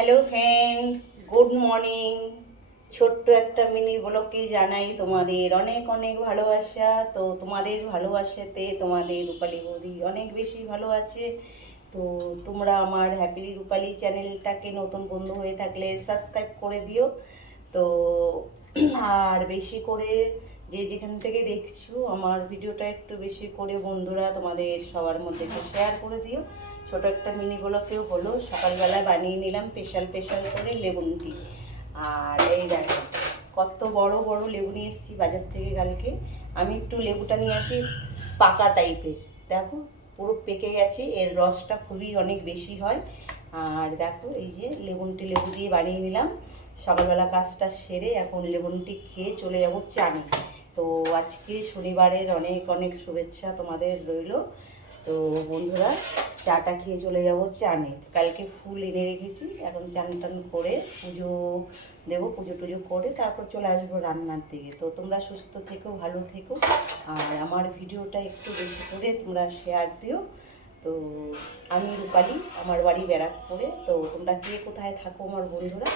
Hello friend, good morning. ছোট্ট একটা mini ব্লগে জানাই তোমাদের অনেক অনেক ভালোবাসা। তো তোমাদের ভালোবাসাতে তোমাদের রূপালী বৌদি অনেক বেশি ভালো আছে। তো তোমরা আমার হ্যাপিলি রূপালী চ্যানেলটাকে নতুন বন্ধু হয়ে থাকলে সাবস্ক্রাইব করে দিও। তো আর বেশি করে যে যেখান থেকে দেখছো আমার ভিডিওটা একটু বেশি করে বন্ধুরা তোমাদের সবার মধ্যে একটু শেয়ার করে দিও। ছোটো একটা মিনি ব্লগেও হলো, সকালবেলা বানিয়ে নিলাম স্পেশাল স্পেশাল করে লেবুন টি। আর এই দেখো কত বড় বড় লেবু নিয়ে এসেছি বাজার থেকে কালকে। আমি একটু লেবুটা নিয়ে আসি পাকা টাইপের, দেখো পুরো পেকে গেছে, এর রসটা খুবই অনেক বেশি হয়। আর দেখো এই যে লেবুন টি লেবু দিয়ে বানিয়ে নিলাম। সকালবেলা কাজটা সেরে এখন লেবুন টি খেয়ে চলে যাবো চানে। তো আজকে শনিবারের অনেক অনেক শুভেচ্ছা তোমাদের রইল। তো বন্ধুরা চাটা খেয়ে চলে যাবো চানে। কালকে ফুল এনে রেখেছি, এখন চান টান করে পুজো দেবো, পুজো টুজো করে তারপর চলে আসবো রান্নার দিকে। তো তোমরা সুস্থ থেকো, ভালো থেকো, আর আমার ভিডিওটা একটু বেশি করে তোমরা শেয়ার দিও। তো আমি রূপালী, আমার বাড়ি ব্যারাকপুরে। তো তোমরা কে কোথায় থাকো আমার বন্ধুরা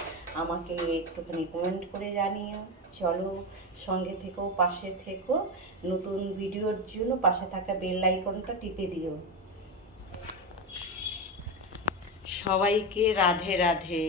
আমাকে একটুখানি কমেন্ট করে জানিও। চলো সঙ্গে থেকো, পাশে থেকো, নতুন ভিডিওর জন্য পাশে থাকা বেল আইকনটা টিপে দিও। সবাইকে রাধে রাধে।